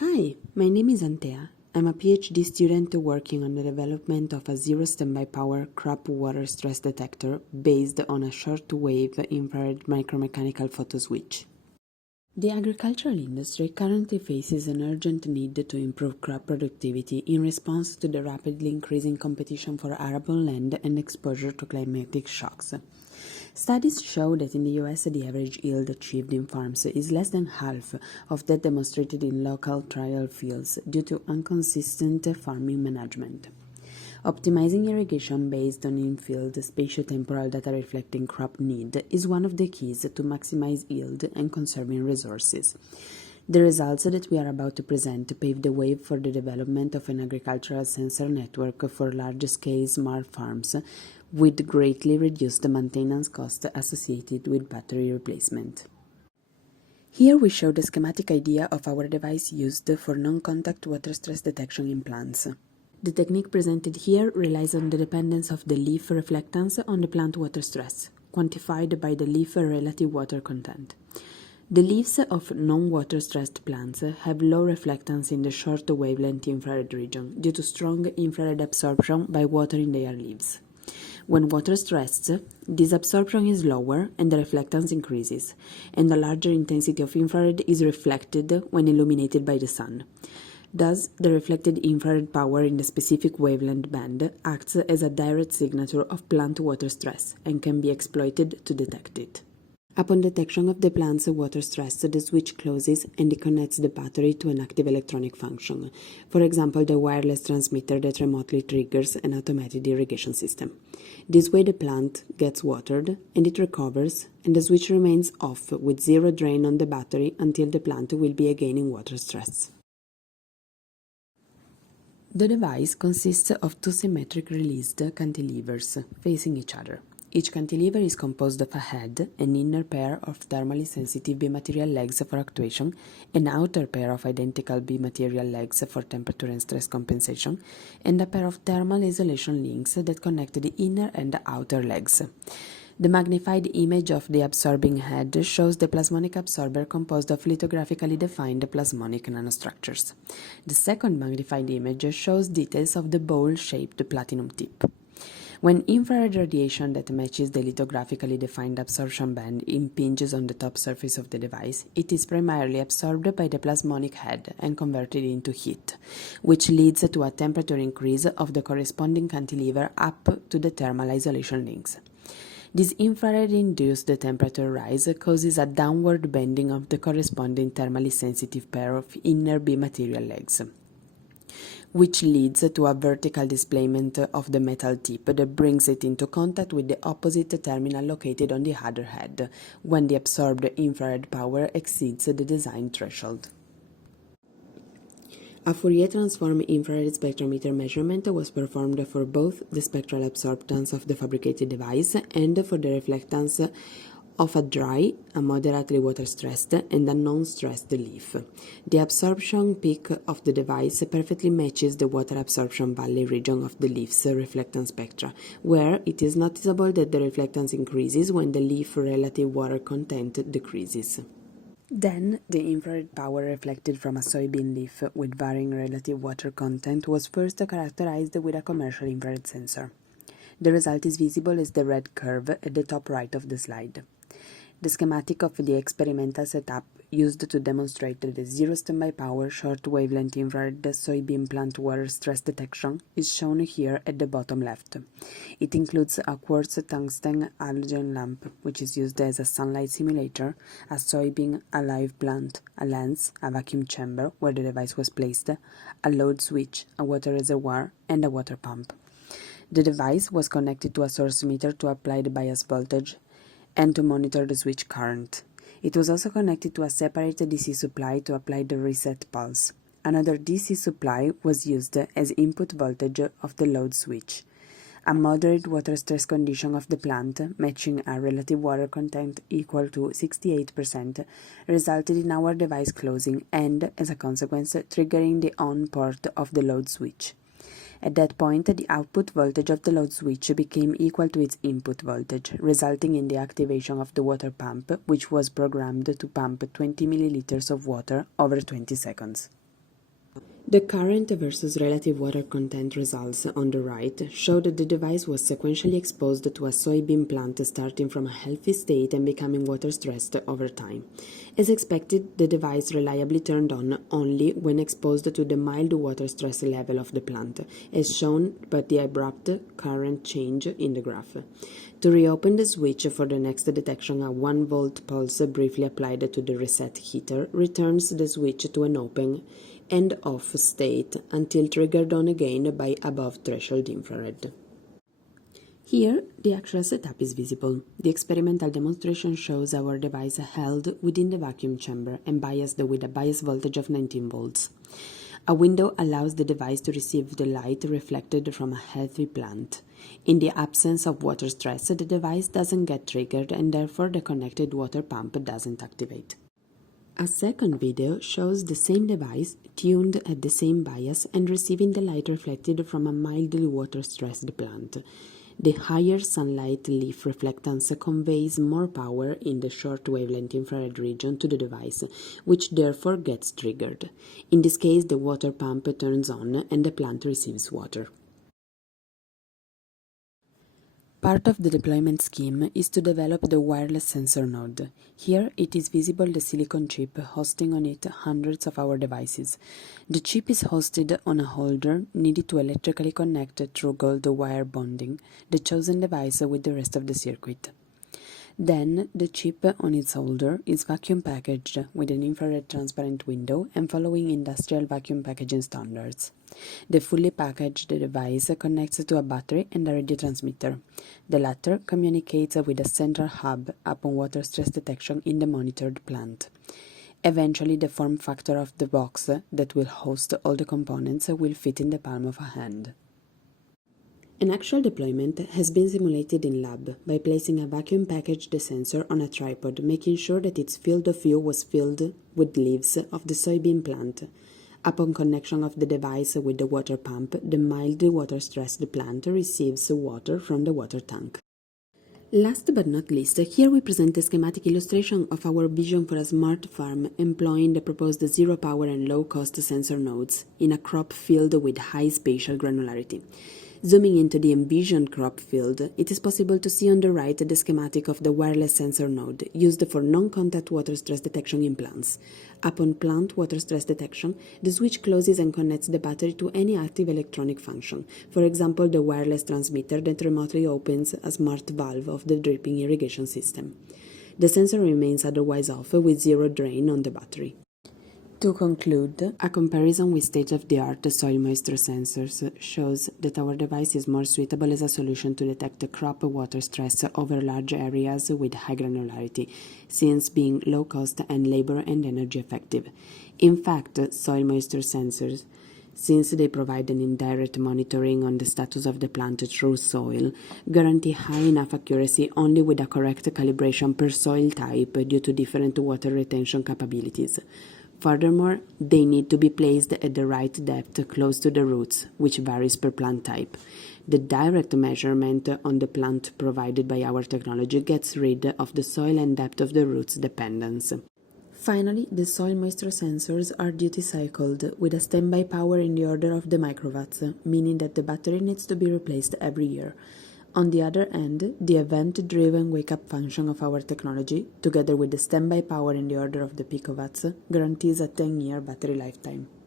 Hi, my name is Antea. I'm a PhD student working on the development of a zero standby power crop water stress detector based on a short-wave infrared micromechanical photoswitch. The agricultural industry currently faces an urgent need to improve crop productivity in response to the rapidly increasing competition for arable land and exposure to climatic shocks. Studies show that in the US the average yield achieved in farms is less than half of that demonstrated in local trial fields due to inconsistent farming management. Optimizing irrigation based on in-field-spatiotemporal data reflecting crop need is one of the keys to maximize yield and conserving resources. The results that we are about to present pave the way for the development of an agricultural sensor network for large-scale smart farms with greatly reduced maintenance costs associated with battery replacement. Here we show the schematic idea of our device used for non-contact water stress detection in plants. The technique presented here relies on the dependence of the leaf reflectance on the plant water stress, quantified by the leaf relative water content. The leaves of non-water stressed plants have low reflectance in the short wavelength infrared region due to strong infrared absorption by water in their leaves. When water stressed, this absorption is lower and the reflectance increases, and a larger intensity of infrared is reflected when illuminated by the sun. Thus, the reflected infrared power in the specific wavelength band acts as a direct signature of plant water stress and can be exploited to detect it. Upon detection of the plant's water stress, the switch closes and it connects the battery to an active electronic function, for example the wireless transmitter that remotely triggers an automated irrigation system. This way the plant gets watered and it recovers, and the switch remains off with zero drain on the battery until the plant will be again in water stress. The device consists of two symmetric released cantilevers facing each other. Each cantilever is composed of a head, an inner pair of thermally sensitive bimaterial legs for actuation, an outer pair of identical bimaterial legs for temperature and stress compensation, and a pair of thermal isolation links that connect the inner and the outer legs. The magnified image of the absorbing head shows the plasmonic absorber composed of lithographically defined plasmonic nanostructures. The second magnified image shows details of the bowl-shaped platinum tip. When infrared radiation that matches the lithographically defined absorption band impinges on the top surface of the device, it is primarily absorbed by the plasmonic head and converted into heat, which leads to a temperature increase of the corresponding cantilever up to the thermal isolation links. This infrared-induced temperature rise causes a downward bending of the corresponding thermally sensitive pair of inner bimaterial legs, which leads to a vertical displacement of the metal tip that brings it into contact with the opposite terminal located on the other head, when the absorbed infrared power exceeds the design threshold. A Fourier transform infrared spectrometer measurement was performed for both the spectral absorptance of the fabricated device and for the reflectance of a dry, a moderately water-stressed, and a non-stressed leaf. The absorption peak of the device perfectly matches the water absorption valley region of the leaf's reflectance spectra, where it is noticeable that the reflectance increases when the leaf relative water content decreases. Then, the infrared power reflected from a soybean leaf with varying relative water content was first characterized with a commercial infrared sensor. The result is visible as the red curve at the top right of the slide. The schematic of the experimental setup used to demonstrate the zero standby power short wavelength infrared soybean plant water stress detection is shown here at the bottom left. It includes a quartz tungsten halogen lamp, which is used as a sunlight simulator, a soybean, a live plant, a lens, a vacuum chamber where the device was placed, a load switch, a water reservoir, and a water pump. The device was connected to a source meter to apply the bias voltage and to monitor the switch current. It was also connected to a separate DC supply to apply the reset pulse. Another DC supply was used as input voltage of the load switch. A moderate water stress condition of the plant, matching a relative water content equal to 68%, resulted in our device closing and, as a consequence, triggering the on port of the load switch. At that point, the output voltage of the load switch became equal to its input voltage, resulting in the activation of the water pump, which was programmed to pump 20 milliliters of water over 20 seconds. The current versus relative water content results on the right show that the device was sequentially exposed to a soybean plant starting from a healthy state and becoming water stressed over time. As expected, the device reliably turned on only when exposed to the mild water stress level of the plant, as shown by the abrupt current change in the graph. To reopen the switch for the next detection, a 1-volt pulse briefly applied to the reset heater returns the switch to an open and off state until triggered on again by above threshold infrared. Here, the actual setup is visible. The experimental demonstration shows our device held within the vacuum chamber and biased with a bias voltage of 19 volts. A window allows the device to receive the light reflected from a healthy plant. In the absence of water stress, the device doesn't get triggered and therefore the connected water pump doesn't activate. A second video shows the same device tuned at the same bias and receiving the light reflected from a mildly water-stressed plant. The higher sunlight leaf reflectance conveys more power in the short wavelength infrared region to the device, which therefore gets triggered. In this case, the water pump turns on and the plant receives water. Part of the deployment scheme is to develop the wireless sensor node. Here it is visible the silicon chip hosting on it hundreds of our devices. The chip is hosted on a holder needed to electrically connect through gold wire bonding the chosen device with the rest of the circuit. Then, the chip on its holder is vacuum packaged with an infrared transparent window and following industrial vacuum packaging standards. The fully packaged device connects to a battery and a radio transmitter. The latter communicates with a central hub upon water stress detection in the monitored plant. Eventually, the form factor of the box that will host all the components will fit in the palm of a hand. An actual deployment has been simulated in lab by placing a vacuum-packaged sensor on a tripod, making sure that its field of view was filled with leaves of the soybean plant. Upon connection of the device with the water pump, the mildly water-stressed plant receives water from the water tank. Last but not least, here we present a schematic illustration of our vision for a smart farm employing the proposed zero-power and low-cost sensor nodes in a crop field with high spatial granularity. Zooming into the envisioned crop field, it is possible to see on the right the schematic of the wireless sensor node used for non-contact water stress detection in plants. Upon plant water stress detection, the switch closes and connects the battery to any active electronic function, for example the wireless transmitter that remotely opens a smart valve of the dripping irrigation system. The sensor remains otherwise off with zero drain on the battery. To conclude, a comparison with state-of-the-art soil moisture sensors shows that our device is more suitable as a solution to detect crop water stress over large areas with high granularity, since being low cost and labor and energy effective. In fact, soil moisture sensors, since they provide an indirect monitoring on the status of the plant through soil, guarantee high enough accuracy only with a correct calibration per soil type due to different water retention capabilities. Furthermore, they need to be placed at the right depth close to the roots, which varies per plant type. The direct measurement on the plant provided by our technology gets rid of the soil and depth of the roots dependence. Finally, the soil moisture sensors are duty cycled with a standby power in the order of the microwatts, meaning that the battery needs to be replaced every year. On the other hand, the event-driven wake-up function of our technology, together with the standby power in the order of the picowatts, guarantees a 10-year battery lifetime.